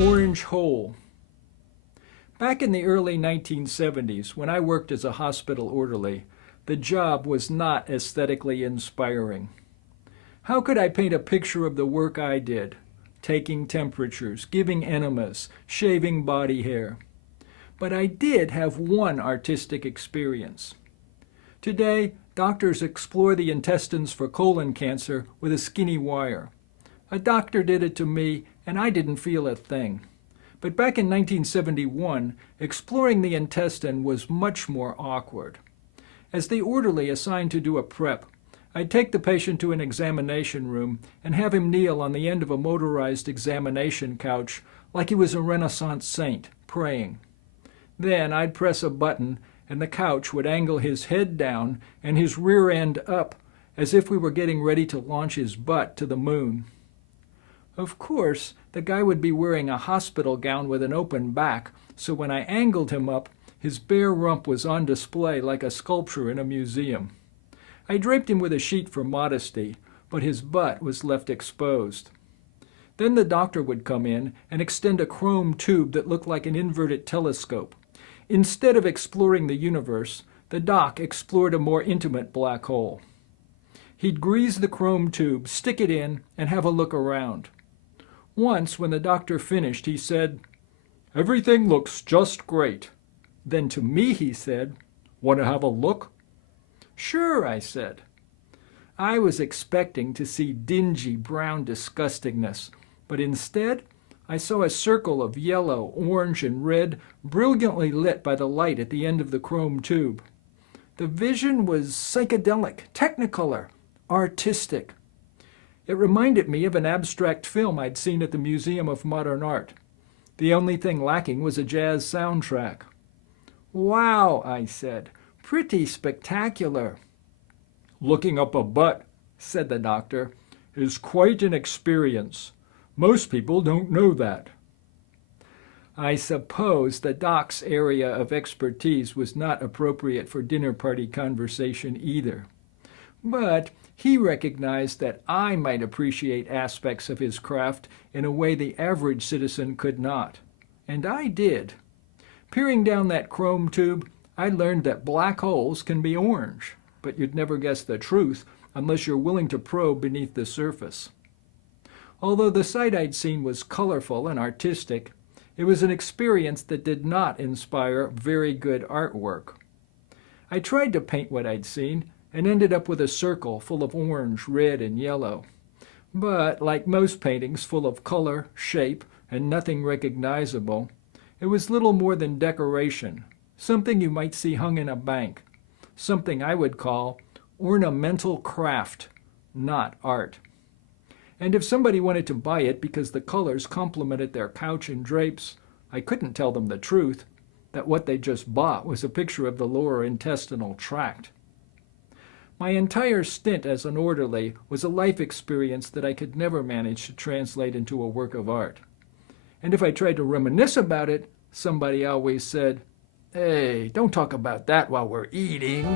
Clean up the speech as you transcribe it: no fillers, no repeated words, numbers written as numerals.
Orange hole. Back in the early 1970s, when I worked as a hospital orderly, the job was not aesthetically inspiring. How could I paint a picture of the work I did? Taking temperatures, giving enemas, shaving body hair. But I did have one artistic experience. Today, doctors explore the intestines for colon cancer with a skinny wire. A doctor did it to me, and I didn't feel a thing. But back in 1971, exploring the intestine was much more awkward. As the orderly assigned to do a prep, I'd take the patient to an examination room and have him kneel on the end of a motorized examination couch like he was a Renaissance saint, praying. Then I'd press a button and the couch would angle his head down and his rear end up as if we were getting ready to launch his butt to the moon. Of course, the guy would be wearing a hospital gown with an open back, so when I angled him up, his bare rump was on display like a sculpture in a museum. I draped him with a sheet for modesty, but his butt was left exposed. Then the doctor would come in and extend a chrome tube that looked like an inverted telescope. Instead of exploring the universe, the doc explored a more intimate black hole. He'd grease the chrome tube, stick it in, and have a look around. Once, when the doctor finished, he said, "Everything looks just great." Then to me he said, "Want to have a look?" "Sure," I said. I was expecting to see dingy brown disgustingness, but instead I saw a circle of yellow, orange, and red, brilliantly lit by the light at the end of the chrome tube. The vision was psychedelic, technicolor, artistic. It reminded me of an abstract film I'd seen at the Museum of Modern Art. The only thing lacking was a jazz soundtrack. "Wow," I said, "pretty spectacular." "Looking up a butt," said the doctor, "is quite an experience. Most people don't know that." I suppose the doc's area of expertise was not appropriate for dinner party conversation either. But he recognized that I might appreciate aspects of his craft in a way the average citizen could not. And I did. Peering down that chrome tube, I learned that black holes can be orange, but you'd never guess the truth unless you're willing to probe beneath the surface. Although the sight I'd seen was colorful and artistic, it was an experience that did not inspire very good artwork. I tried to paint what I'd seen and ended up with a circle full of orange, red, and yellow. But, like most paintings full of color, shape, and nothing recognizable, it was little more than decoration, something you might see hung in a bank, something I would call ornamental craft, not art. And if somebody wanted to buy it because the colors complemented their couch and drapes, I couldn't tell them the truth, that what they just bought was a picture of the lower intestinal tract. My entire stint as an orderly was a life experience that I could never manage to translate into a work of art. And if I tried to reminisce about it, somebody always said, "Hey, don't talk about that while we're eating."